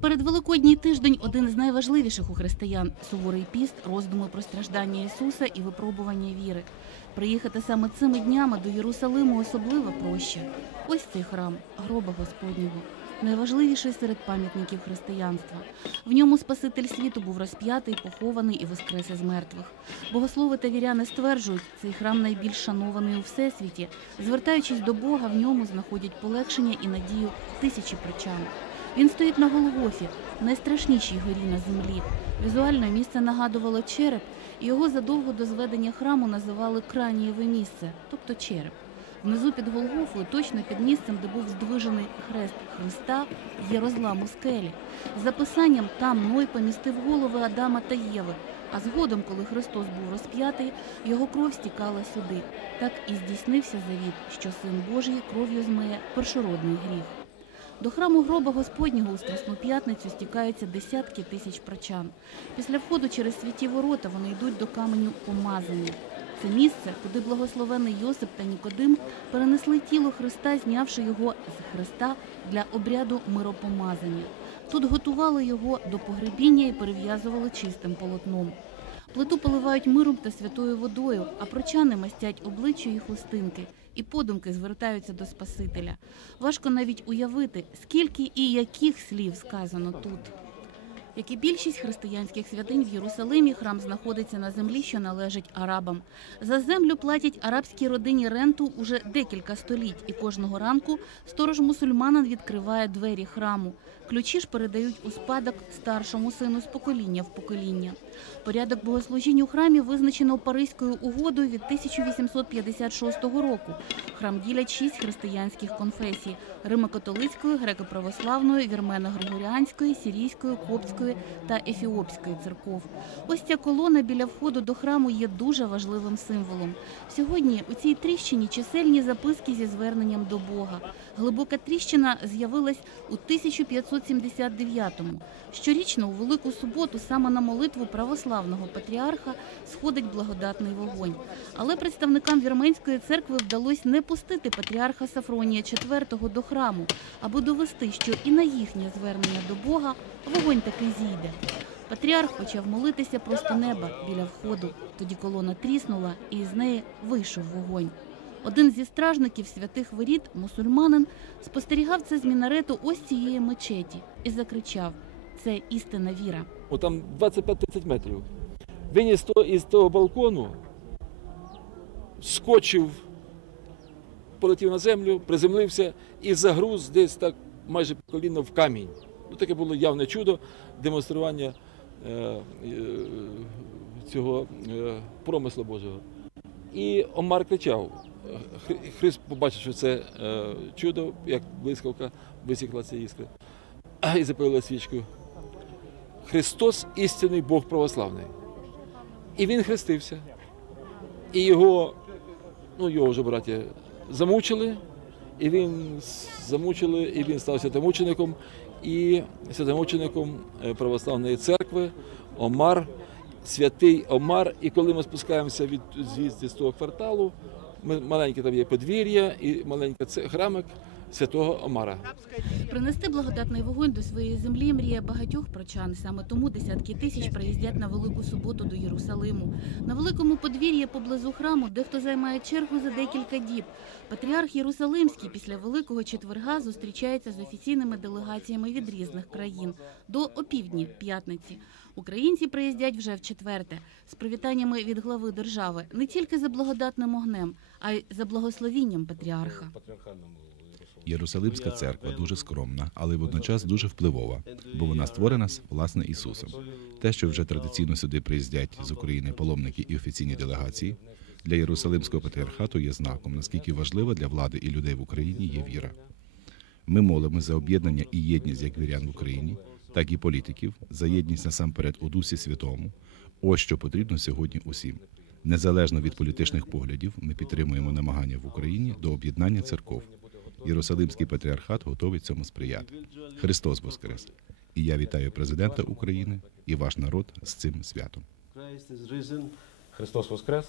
Передвеликодній тиждень один із найважливіших у християн суворий піст, роздуми про страждання Ісуса і випробування віри. Приїхати саме цими днями до Єрусалиму особливо проще. Ось цей храм, гроба Господнього, найважливіший серед пам'ятників християнства. В ньому Спаситель світу був розп'ятий, похований і воскрес із мертвих. Богослови та віряни стверджують, цей храм найбільш шанований у всесвіті. Звертаючись до Бога, в ньому знаходять полегшення і надію тисячі прочан. Він стоїть на Голгофі, найстрашнішій горі на землі. Візуально місце нагадувало череп, і його задовго до зведення храму називали кранієве місце, тобто череп. Внизу під Голгофою, точно під місцем, де був здвижений хрест Христа, є розлам у скелі. За писанням там Ной помістив голови Адама та Єви, а згодом, коли Христос був розп'ятий, його кров стікала сюди. Так і здійснився завіт, що Син Божий кров'ю змиє першородний гріх. До храму гроба Господнього у Страсну п'ятницю стікаються десятки тисяч прочан. Після входу через святі ворота вони йдуть до каменю помазання. Це місце, куди благословений Йосип та Нікодим перенесли тіло Христа, знявши його з Христа для обряду миропомазання. Тут готували його до погребіння і перев'язували чистим полотном. Плиту поливають миром та святою водою, а прочани мастять обличчя і хустинки, і подумки звертаються до Спасителя. Важко навіть уявити, скільки і яких слів сказано тут. Як і більшість християнських святинь в Єрусалимі, храм знаходиться на землі, що належить арабам. За землю платять арабській родині ренту уже декілька століть, і кожного ранку сторож мусульманин відкриває двері храму. Ключі ж передають у спадок старшому сину з покоління в покоління. Порядок богослужінь у храмі визначено Паризькою угодою від 1856 року. Храм ділять шість християнських конфесій: Римо-католицької, греко-православної, вірмено-григоріанської, сирійської, коптської та ефіопської церков. Ось ця колона біля входу до храму є дуже важливим символом. Сьогодні у цій тріщині чисельні записки зі зверненням до Бога. Глибока тріщина з'явилась у 1579-му. Щорічно у Велику суботу саме на молитву православного патріарха сходить благодатний вогонь. Але представникам вірменської церкви вдалося не пустити патріарха Сафронія IV до храму, аби довести, що і на їхнє звернення до Бога вогонь таки зійде. Патріарх почав молитися просто неба біля входу. Тоді колона тріснула, і з неї вийшов вогонь. Один зі стражників святих воріт, мусульманин, спостерігав це з мінарету ось цієї мечеті і закричав: це істинна віра. О, там 25-30 метрів. Виніс то із того балкону, скочив, полетів на землю, приземлився і загруз десь так майже коліно в камінь. Ну, таке було явне чудо демонстрування е, е, цього е, промислу Божого. І Омар кричав. Христ побачив, що це е, чудо, як блискавка висікла ця іскра, і запалила свічку. Христос істинний Бог православний. І він хрестився. І його, ну його вже браття замучили, і він замучили, і він став святомучеником, і святомучеником е, православної церкви Омар, святий Омар. І коли ми спускаємося від звідси з того кварталу, ми, маленьке там є подвір'я і маленький храмик святого Омара. Принести благодатний вогонь до своєї землі мрія багатьох прочан. Саме тому десятки тисяч приїздять на Велику суботу до Єрусалиму. На великому подвір'ї поблизу храму дехто займає чергу за декілька діб. Патріарх Єрусалимський після Великого четверга зустрічається з офіційними делегаціями від різних країн до опівдні п'ятниці. Українці приїздять вже в четверте з привітаннями від глави держави не тільки за благодатним огнем, а й за благословінням патріарха. Єрусалимська церква дуже скромна, але водночас дуже впливова, бо вона створена з власне Ісусом. Те, що вже традиційно сюди приїздять з України паломники і офіційні делегації, для Єрусалимського патріархату є знаком, наскільки важлива для влади і людей в Україні є віра. Ми молимо за об'єднання і єдність як вірян в Україні, так і політиків, за єдність насамперед у Дусі Святому. Ось що потрібно сьогодні усім. Незалежно від політичних поглядів, ми підтримуємо намагання в Україні до об'єднання церков. Єрусалимський патріархат готовий цьому сприяти. Христос Воскрес! І я вітаю президента України і ваш народ з цим святом. Христос Воскрес!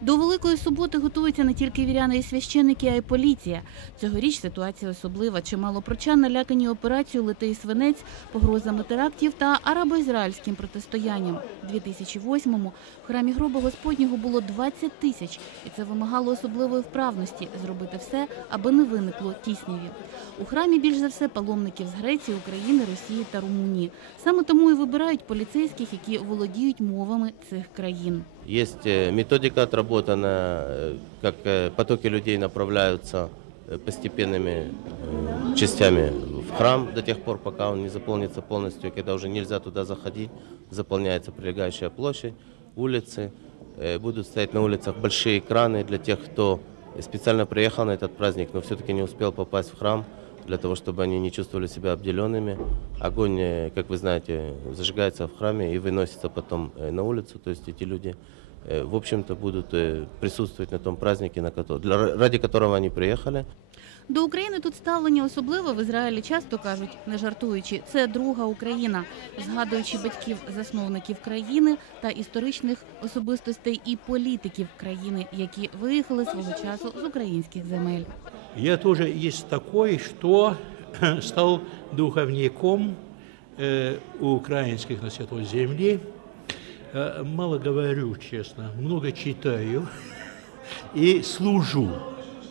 До Великої суботи готуються не тільки віряни і священники, а й поліція. Цьогоріч ситуація особлива. Чимало прочан налякані операцією «Литий свинець, погрозами терактів та арабо-ізраїльським протистоянням. У 2008-му в храмі гроба Господнього було 20 тисяч, і це вимагало особливої вправності зробити все, аби не виникло тісняві. У храмі більш за все паломників з Греції, України, Росії та Румунії. Саме тому і вибирають поліцейських, які володіють мовами цих країн. Есть э, методика отработана, э, как э, потоки людей направляются постепенными частями в храм до тех пор, пока он не заполнится полностью, когда уже нельзя туда заходить, заполняется прилегающая площадь, улицы. Будут стоять на улицах большие экраны для тех, кто специально приехал на этот праздник, но все-таки не успел попасть в храм, для того, чтобы они не чувствовали себя обделенными. Огонь, э, как вы знаете, зажигается в храме и выносится потом э, на улицу, то есть эти люди э, в общем-то, будут э, присутствовать на том празднике, на кото- для- ради которого они приехали. До України тут ставлення особливо в Ізраїлі часто кажуть, не жартуючи, це друга Україна, згадуючи батьків засновників країни та історичних особистостей і політиків країни, які виїхали свого часу з українських земель. Я тоже есть такой, что стал духовником э, у украинских на Святой Земле. Э, мало говорю, честно, много читаю и служу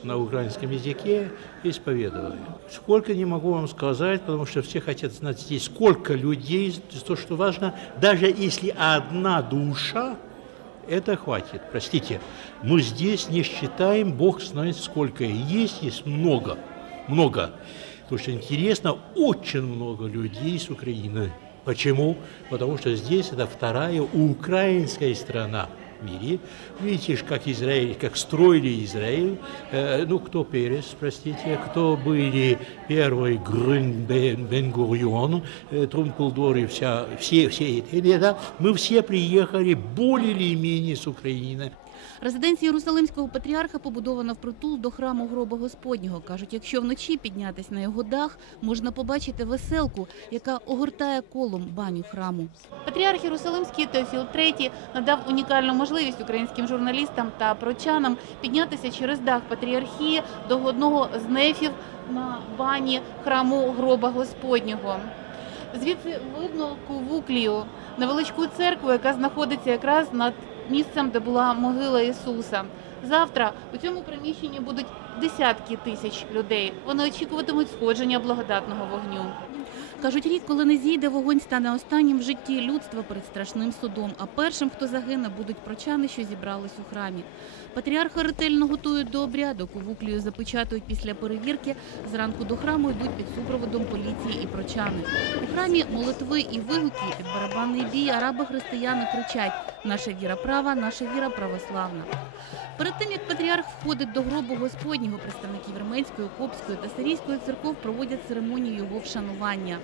на украинском языке, исповедую. Сколько не могу вам сказать, потому что все хотят знать здесь, сколько людей, то, что важно, даже если одна душа, это хватит, простите. Мы здесь не считаем, Бог знает сколько. Есть, есть много, много. Потому что интересно, очень много людей с Украины. Почему? Потому что здесь это вторая украинская страна в мире. Видите, как Израиль, как строили Израиль. Э, ну, кто Перес, простите, кто были первый Бен, Бен-Гурион, э, Трумпелдор и вся, все, все эти ребята. Мы все приехали более или менее с Украины. Резиденція Єрусалимського патріарха побудована впритул до храму гроба Господнього. Кажуть, якщо вночі піднятись на його дах, можна побачити веселку, яка огортає колом баню храму. Патріарх Єрусалимський Теофіл III надав унікальну можливість українським журналістам та прочанам піднятися через дах патріархії до одного з нефів на бані храму гроба Господнього. Звідси видно кувуклію, невеличку церкву, яка знаходиться якраз над місцем, де була могила Ісуса. Завтра у цьому приміщенні будуть десятки тисяч людей. Вони очікуватимуть сходження благодатного вогню. Кажуть, рік, коли не зійде, вогонь стане останнім в житті людства перед страшним судом. А першим, хто загине, будуть прочани, що зібрались у храмі. Патріарха ретельно готують до обряду, кувуклію запечатують після перевірки. Зранку до храму йдуть під супроводом поліції і прочани. У храмі молитви і вигуки під барабанний бій араби-християни кричать: Наша віра права, наша віра православна. Перед тим як патріарх входить до гробу Господнього, представники Вірменської, Копської та Сирійської церков проводять церемонію його вшанування.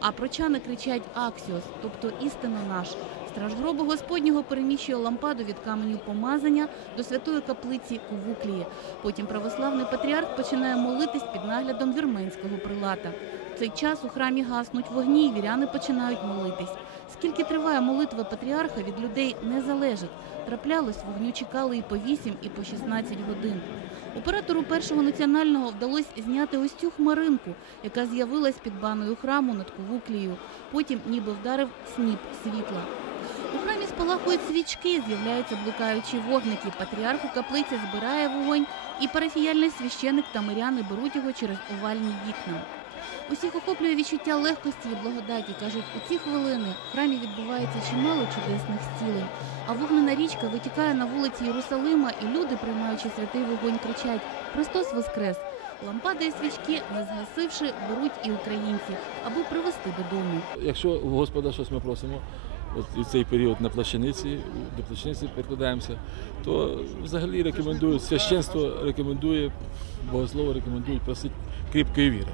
А прочани кричать Аксіос, тобто істинно наш. Страж гробу Господнього переміщує лампаду від каменю помазання до святої каплиці Кувуклії. Потім православний патріарх починає молитись під наглядом вірменського прилата. В цей час у храмі гаснуть вогні, і віряни починають молитись. Скільки триває молитва патріарха, від людей не залежить. Траплялось, вогню чекали і по 8, і по 16 годин. Оператору першого національного вдалося зняти ось цю хмаринку, яка з'явилась під баною храму над Кувуклією. Потім ніби вдарив сніп світла. У храмі спалахують свічки, з'являються блукаючі вогники. Патріарх у каплиці збирає вогонь, і парафіяльний священик та миряни беруть його через овальні вікна. Усіх охоплює відчуття легкості і благодаті. Кажуть, у ці хвилини в храмі відбувається чимало чудесних зцілень. А вогнена річка витікає на вулиці Єрусалима, і люди, приймаючи святий вогонь, кричать Христос Воскрес! Лампади і свічки, не згасивши, беруть і українці, аби привезти додому. Якщо у Господа щось ми просимо, от і цей період на плащаниці, до плащаниці прикладаємося, то взагалі рекомендують, священство рекомендує, богослово рекомендують просити кріпкої віри.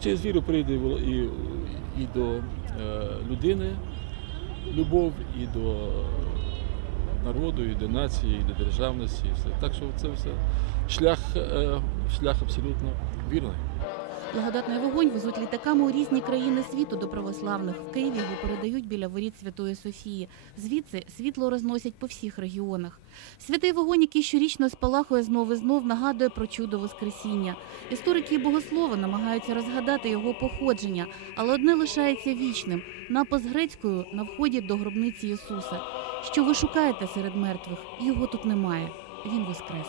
Через віру прийде і, і до е, людини любов, і до народу, і до нації, і до державності. І все. Так що це все шлях, е, шлях абсолютно вірний. Благодатний вогонь везуть літаками у різні країни світу до православних. В Києві його передають біля воріт Святої Софії. Звідси світло розносять по всіх регіонах. Святий вогонь, який щорічно спалахує знов і знов, нагадує про чудо Воскресіння. Історики і богослови намагаються розгадати його походження, але одне лишається вічним напис грецькою на вході до гробниці Ісуса. Що ви шукаєте серед мертвих? Його тут немає. Він воскрес.